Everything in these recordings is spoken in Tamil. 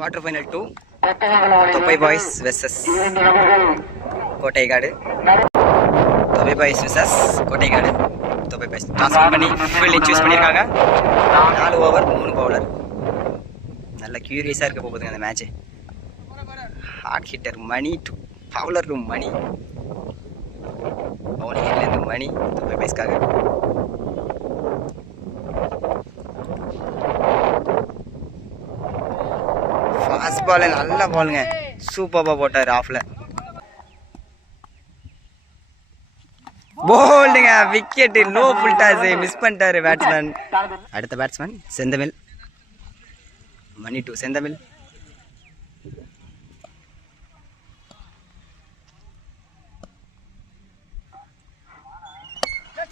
Quarter final 2 Topai Boys vs Kottaikadu. Topai Boys vs Kottaikadu. Topai Boys toss பண்ணி ஃபீல்டிங் சூஸ் பண்ணிருக்காங்க. 4 ஓவர் 3 பவுலர். நல்ல கியூரியஸா இருக்க போகுதுங்க அந்த match. Hard hitter Mani to bowler to Mani. பவுலிங்ல இருந்து மணி Topai Boysக்காக. ஃபாஸ்ட் பால் நல்ல பாலுங்க, சூப்பராக போட்டார் ஆஃப்ல. போல்டுங்க, wicket, low full toss, miss பண்ணிட்டாரு பேட்ஸ்மேன். அடுத்த பேட்ஸ்மேன் செந்தமிழ். மணி டு செந்தமிழ்.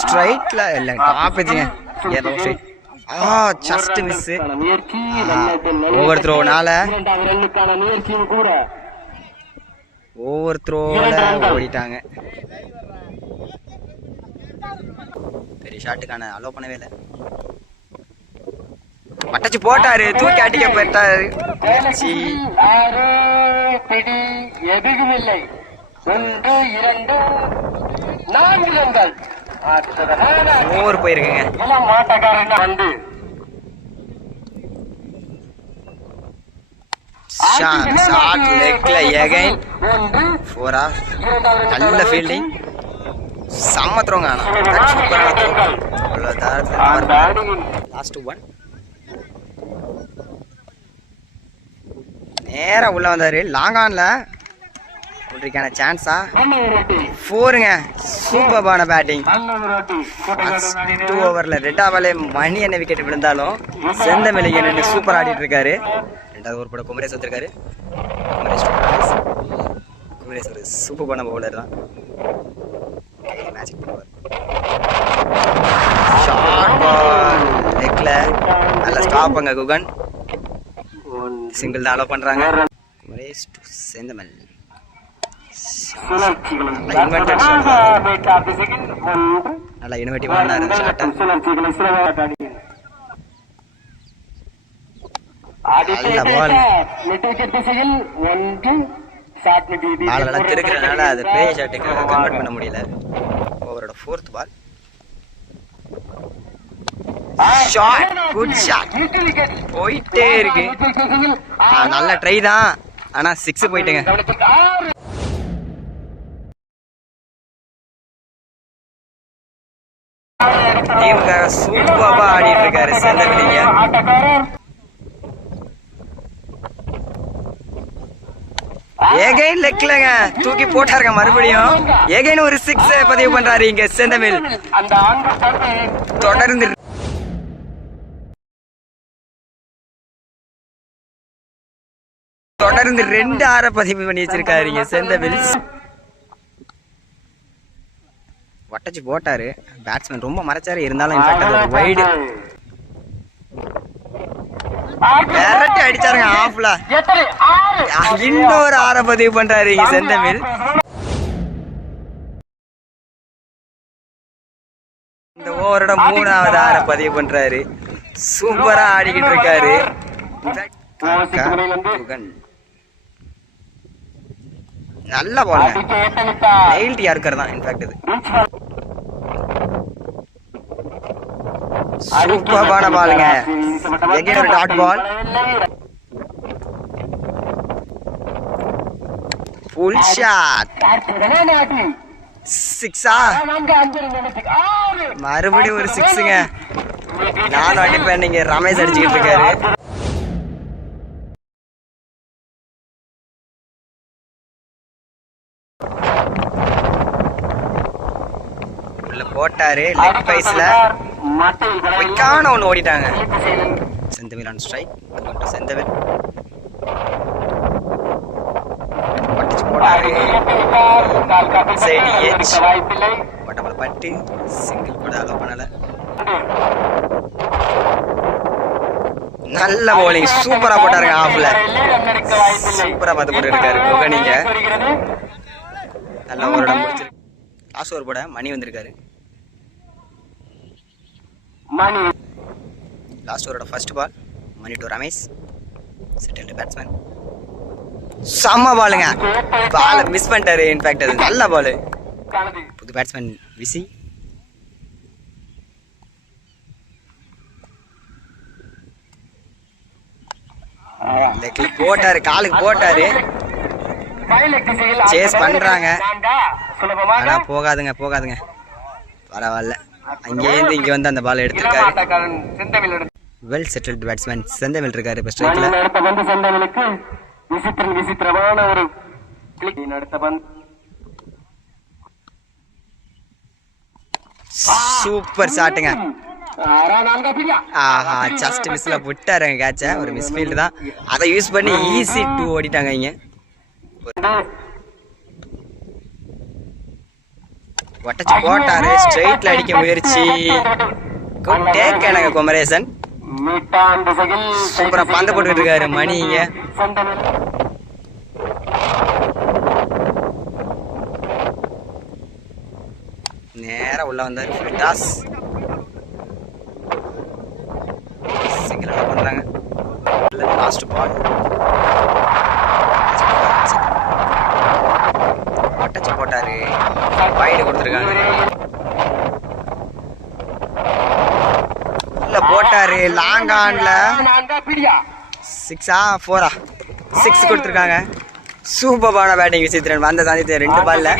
ஸ்ட்ரைட்ல இல்லை, டாப் வச்சுங்க, ஏதோ ஸ்ட்ரைட். Just miss. ஓவர் த்ரோனால ஓடிட்டாங்க. பெரிய ஷாட்டுக்கான அலோ பண்ணவே இல்லை. பட்டச்சு போட்டாரு, தூக்கி அடிக்க போட்டாரு. ஓவர் போயிருக்குங்க. ஷாட் லெக்ல எகைன் 4 ஆஃப். நல்ல ஃபீல்டிங், செம்ம த்ரோங்க. லாஸ்ட் ஒன் நேரா உள்ள வந்தாரு. லாங் ஆன்ல ஒன்றைக்கான சான்ஸா 4ங்க. சூப்பர்பான பேட்டிங். 2 ஓவர்ல 2வது மணி என்ன விக்கெட் விழுந்தாலும் செந்தமிழ் நின்று சூப்பர் ஆடிட்டு இருக்காரு. 2வது ஓவர் போட குமரேஷ் வந்திருக்காரு. குமரேஷ் ஒரு சூப்பர்பான பவுலர் தான். ஷார்ட் பால் லெக்ல நல்ல ஸ்டாப்புங்க. குகன் சிங்கிள் தான் அலோ பண்றாங்க. குமரேஷ் டு செந்தமிழ். நல்லா இனோவேட்டிவான ஷாட். நல்ல பால். பால் நல்லா திருக்கிறதுனால அது பெரிய ஷாட்டுக்கு கன்வெர்ட் பண்ண முடியல. ஓவரோட 4th பால். ஷாட், குட் ஷாட், போயிட்டே இருக்கு. நல்ல ட்ரை தான், ஆனா 6 போயிட்டுங்க. டீமுக்காக சூப்பரா ஆடிட்டு இருக்காரு செந்தமிழிங்க. ஏகைன் லெக்லங்க தூக்கி போட்டாருங்க. மறுபடியும் ஏகைன் ஒரு 6 பதிவு பண்றாரு இங்க செந்தமிழ். தொடர்ந்து 2 6 பதிவு பண்ணி வச்சிருக்காரு இங்க செந்தமிழ். வட்டச்சு போட்டாரு பேட்ஸ்மேன், ரொம்ப மறைச்சாரு. இருந்தாலும் இன்ஃபேக்ட் அது ஒரு வைடு. விரட்டி அடிச்சாருங்க ஆஃப்ல. இன்னொரு 6 பதிவு பண்றாரு இங்க செந்தமிழ். இந்த ஓவரோட 3வது 6 பதிவு பண்றாரு. சூப்பரா ஆடிக்கிட்டு இருக்காரு. நல்ல பால், நெயில்ட் யாருக்கர் தான் இன்ஃபேக்ட் இது. சூப்பரான பாலுங்க. எகைன் ஒரு டாட் பால். ஃபுல் ஷாட், 6ஆ? மறுபடியும் ஒரு 6ங்க. நானும் அடிப்பேன், நீங்க ரமேஷ் அடிச்சுக்கிட்டு இருக்காரு. உள்ள போட்டாரு லெக் பைஸ்ல. வைக்கான ஒன்று ஓடிட்டாங்க. செந்தமிழ் ஆன் ஸ்ட்ரைக். செந்தமிழ் பட்டுச்சு போட்டாரு. சைடு எட்ஜ் பட்டபல பட்டு சிங்கிள் கூட அலோ பண்ணல. நல்ல பவுலிங், சூப்பரா போட்டாருங்க ஆஃப்ல. சூப்பரா பார்த்து போட்டு இருக்காரு குகனிங்க. நல்ல ஓவரோட முடிச்சிருக்கு. லாஸ்ட் ஓவர் போட மணி வந்திருக்காரு. லாஸ்ட் ஓவரோட first ball Mani to Ramesh. Settled batsman. செம்ம பாலுங்க. பாலை மிஸ் பண்ணிட்டாரு. இன்ஃபேக்ட் அது நல்ல பால். புது பேட்ஸ்மேன் விசி. லெக்ல போட்டாரு, காலுக்கு போட்டாரு. சேஸ் பண்றாங்க. ஆனா போகாதுங்க போகாதுங்க. பரவாயில்ல, அங்கேருந்து இங்க வந்து அந்த பால் எடுத்திருக்காரு. வெல் செட்டில்டு பேட்ஸ்மேன் செந்தமிழ் இருக்காரு இப்ப ஸ்ட்ரைக்ல. சூப்பர் ஷாட்டுங்க. ஆஹா, ஜஸ்ட் மிஸ்ல விட்டாருங்க கேட்ச. ஒரு மிஸ்ஃபீல்டு தான், அதை யூஸ் பண்ணி ஈஸி 2 ஓடிட்டாங்க இங்க. ஒட்டச்சு போட்டாரு, ஸ்ட்ரைட்ல அடிக்க முயற்சி. குட் டேக் எனக்கு குமரேசன். சூப்பரா பந்து போட்டுக்கிட்டு இருக்காரு மணி இங்க. நேரா உள்ள வந்தாரு ஃபிட்டாஸ். சிங்கிள் பண்றாங்க. லாஸ்ட் பால் ஒட்டச்சு போட்டாரு, வைடு கொடுத்துருக்காங்க. உள்ள போட்டாரு லாங் ஆன்ல. 6 4 6 கொடுத்துருக்காங்க. சூப்பரான பேட்டிங் விசித்திரன். வந்த சாந்தித்த 2 பால்ல,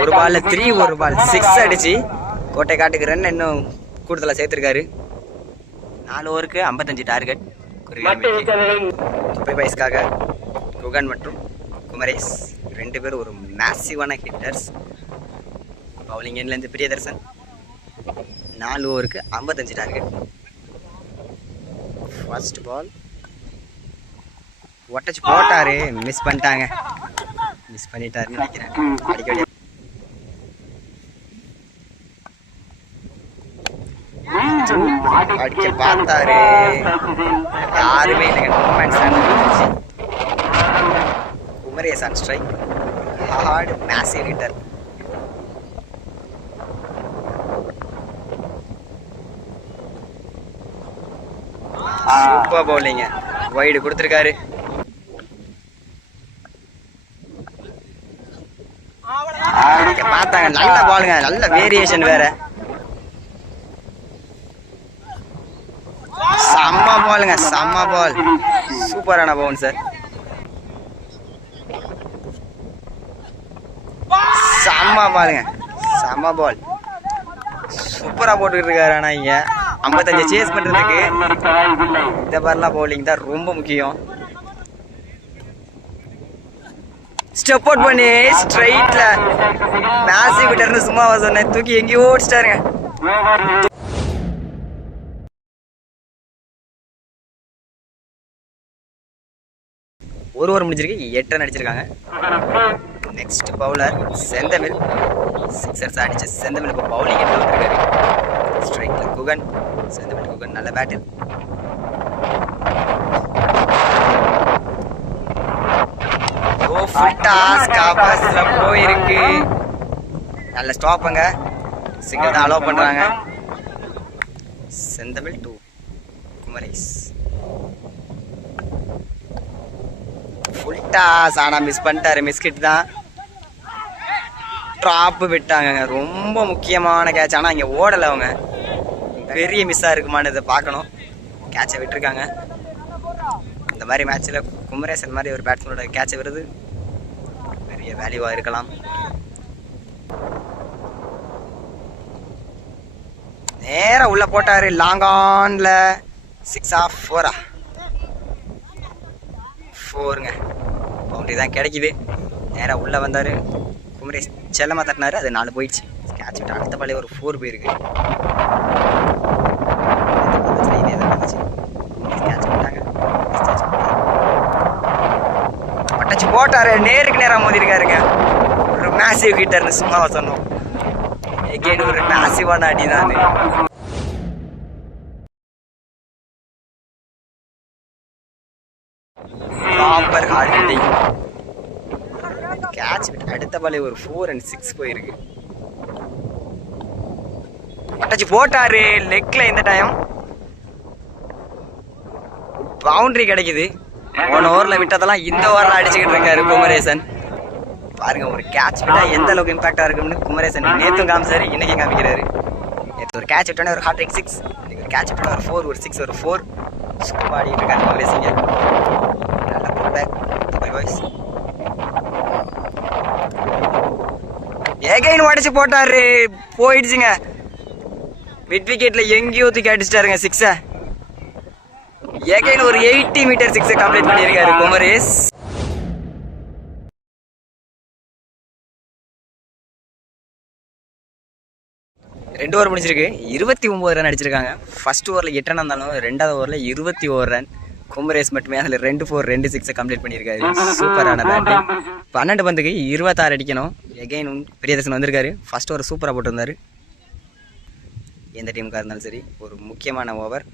ஒரு பால்ல 3, ஒரு பால் 6 அடிச்சு கோட்டை காட்டுக்கு ரன் இன்னும் கூடுதலா சேர்த்திருக்காரு. 4 ஓவருக்கு 55 டார்கெட். துபை பாய்ஸ்க்காக குகன் மற்றும் குமரேஷ் 2 பேரும் ஒரு மேசிவான ஹிட்டர்ஸ். பவுலிங் எண்ட்ல இருந்து பிரியதர்சன் 4 ஓவருக்கு 55 டார்கெட். ஃபர்ஸ்ட் பால் ஒட்டச்சு போட்டாரு, மிஸ் பண்ணிட்டாங்க. மிஸ் பண்ணிட்டாருன்னு நினைக்கிறேன். அடிக்கடி அடிக்க பார்த்தாரு, யாருமே இல்லைங்க. Kumaresh on strike. Hard massive hitter. Super பவுலிங்க. வைடு கொடுத்துருக்காரு. பார்த்தாங்க, நல்ல பாலுங்க, நல்ல வேரியேஷன் வேற. செம்ம பாலுங்க, செம்ம பால். சூப்பரான பவுன் சார். செம்ம பாலுங்க, செம்ம பால். சூப்பரா போட்டுக்கிட்டு இருக்காரு. ஆனா இங்க 55 சேஸ் பண்றதுக்கு இந்த மாதிரிலாம் பவுலிங் தான் ரொம்ப முக்கியம். ஸ்டெப் அவுட் பண்ணி ஸ்ட்ரைட்ல மேசிவ் ஹிட்டர்னு சும்மாவா சொன்னேன், தூக்கி எங்கேயோ ஓடிச்சிட்டாருங்க. ஒரு ஓவர் முடிஞ்சிருக்கு, 8 ரன் அடிச்சிருக்காங்க. நெக்ஸ்ட் பவுலர் செந்தமிழ். 6 அடிச்ச செந்தமிழ் இப்போ பவுலிங் எடுத்து வந்திருக்காரு. ஸ்ட்ரைக்ல குகன். செந்தமிழ் குகன் நல்ல பேட்டில். போயிருக்கு. நல்ல ஸ்டாப்புங்க. சிங்கிள் தான் அலோவ் பண்றாங்க. செந்தமிழ் 2 குமரேஷ். ஃபுல் டாஸ், ஆனா மிஸ் பண்ணிட்டாரு. மிஸ்கிட் தான். ட்ராப் விட்டாங்க. ரொம்ப முக்கியமான கேட்ச். ஆனா இங்க ஓடல அவங்க. பெரிய மிஸ்ஸா இருக்குமான்னு இதை பார்க்கணும். கேட்சை விட்டுருக்காங்க. இந்த மாதிரி மேட்ச்ல குமரேசன் மாதிரி ஒரு பேட்ஸ்மேனோட கேட்சை வருது பெரிய வேல்யூவா இருக்கலாம். நேரா உள்ள போட்டாரு லாங் ஆன்ல. 6 4 4ங்க. பவுண்டரி தான் கிடைக்குது. நேரா உள்ள வந்தாரு. குமரேஷ் செல்லமா தட்டினாரு, அது 4 போயிடுச்சு. கேட்ச் விட்டு அடுத்த பாலே ஒரு 4 போயிருக்கு. பட்டச்சு போட்டாரு, நேருக்கு நேரா மோதி இருக்காருங்க. ஒரு மேசிவ் ஹிட்டர்னு சும்மாவா சொன்னோம். எகெயின் ஒரு மேசிவான அடி தான். Proper heart hitting. கேட்ச் விட்டு அடுத்த பாலே ஒரு 4 and 6 போயிருக்கு. பட்டச்சு போட்டாரு லெக்ல. இந்த டைம் பவுண்டரி கிடைக்குது. போன ஓவரில் விட்டதெல்லாம் இந்த ஓவரில் அடிச்சுக்கிட்டு இருக்காரு குமரேசன். பாருங்க, ஒரு கேட்ச் விட்டா எந்த அளவுக்கு இம்பாக்டா இருக்கும்னு குமரேசன் நேத்தும் காமிச்சாரு, இன்னைக்கும் காமிக்கிறாரு. நேற்று ஒரு கேட்ச் விட்டோன்னே ஒரு ஹாட்ரிக் 6, இன்னைக்கு ஒரு கேட்ச் விட்டோன்னே ஒரு 4, ஒரு 6, ஒரு 4 சூப்பர் ஆடிட்டு இருக்காரு குமரேசன். நல்ல full back Dubai boys. Again உடச்சு போட்டாரு, போயிடுச்சுங்க. மிட் விக்கெட்ல எங்கேயோ தூக்கி அடிச்சிட்டாருங்க 6. எகைன் ஒரு 80 மீட்டர் 6 கம்ப்ளீட் பண்ணியிருக்காரு குமரேஷ். ரெண்டு ஓவர் முடிச்சிருக்கு, 29 ரன் அடிச்சிருக்காங்க. ஃபர்ஸ்ட் ஓவரில் 8 ரன் இருந்தாலும் ரெண்டாவது ஓவரில் 21 ரன். குமரேஷ் மட்டுமே அதில் 2 4 2 6 கம்ப்ளீட் பண்ணியிருக்காரு. சூப்பரான பேட்டிங். 12 பந்துக்கு 26 அடிக்கணும். எகைன் பிரியதர்சன் வந்திருக்காரு. ஃபர்ஸ்ட் ஓவர் சூப்பராக போட்டிருந்தாரு. எந்த டீமுக்காக இருந்தாலும் சரி, ஒரு முக்கியமான over.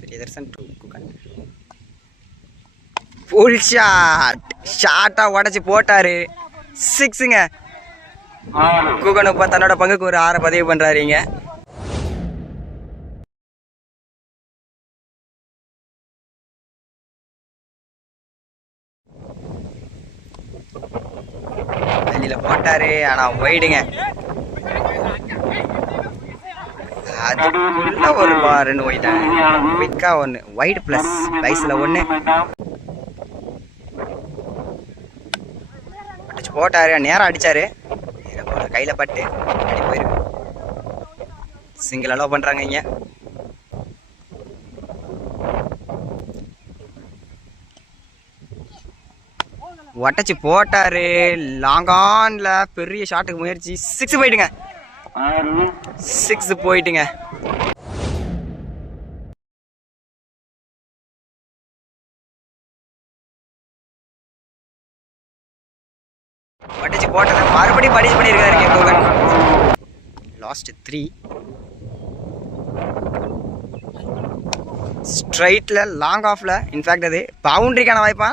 Priyadarshan to Guhan. Full ஷாட்டாக உடச்சி போட்டாரு, 6ங்க. குகன் இப்போ தன்னோட பங்குக்கு ஒரு 6 பதிவு பண்ணுறாருங்க. வெளியில் போட்டாரு, ஆனால் ஒயிடுங்க. அதுக்குள்ள ஒரு 2 ஒயிட்டாங்க. குயிக்கா 1 ஒயிட் ப்ளஸ் பைஸில் 1 அடிச்சு போட்டாரு. நேரம் அடிச்சாரு, கையில் பட்டு அடி போயிருக்கு. சிங்கிள் அலோவ் பண்ணுறாங்க இங்கே. ஒட்டச்சு போட்டாரு, லாங் ஆன்ல பெரிய ஷாட்டுக்கு முயற்சி. 6 போயிட்டுங்க, 6 போயிட்டுங்க. ஒட்டச்சு போட்டதை மறுபடியும் படிச்சு பண்ணியிருக்காரு கோகன். லாஸ்ட் 3 ஸ்ட்ரைட்ல லாங் ஆஃப்ல. இன்ஃபேக்ட் அது பவுண்டரிக்கான வாய்ப்பா.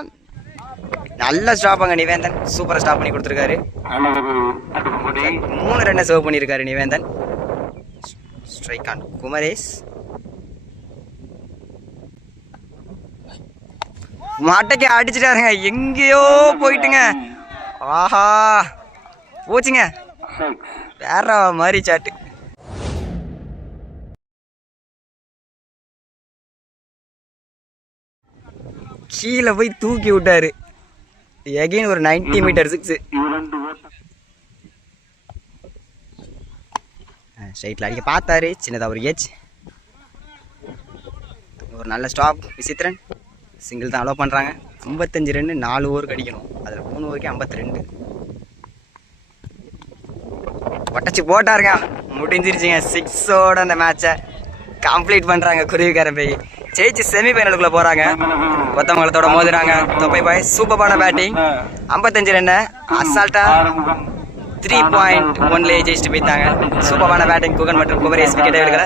நல்ல ஸ்டாப்பாங்க நிவேந்தன், சூப்பராக ஸ்டாப் பண்ணி கொடுத்துருக்காரு. 3 ரன்னை சர்வ் பண்ணியிருக்காரு நிவேந்தன். Strike on Kumaresh. மாட்டைக்கு அடிச்சுட்டாருங்க, எங்கேயோ போயிட்டுங்க. ஆஹா, போச்சுங்க, வேற மாதிரி சாட்டு. கீழே போய் தூக்கி விட்டாரு. எகைன் ஒரு 90 மீட்டர் 6. ஸ்ட்ரைட்டில் அடிக்க பார்த்தாரு, சின்னதாக ஒரு ஏஜ். ஒரு நல்ல ஸ்டாப். விசித்திரன் சிங்கிள் தான் அலோவ் பண்ணுறாங்க. 55 ரன் 4 ஓவருக்கு அடிக்கணும். அதில் 3 ஓவருக்கு 52. ஒட்டச்சு போட்டாருங்க, முடிஞ்சிருச்சுங்க. 6ஓட அந்த மேட்சை கம்ப்ளீட் பண்ணுறாங்க குருவிக்காரன் போய். ஜெயிச்சு செமிஃபைனலுக்குள்ள போறாங்க. கொத்தமங்கலத்தோட மோதுறாங்க. தொப்பை பாய் சூப்பரான பேட்டிங். 55 ரன் அசால்ட்டா 3.1 ஜெயிச்சுட்டு போயிட்டாங்க. சூப்பரான பேட்டிங் குகன் மற்றும் குமரேஷ் விக்கெட்டை எடுக்கல.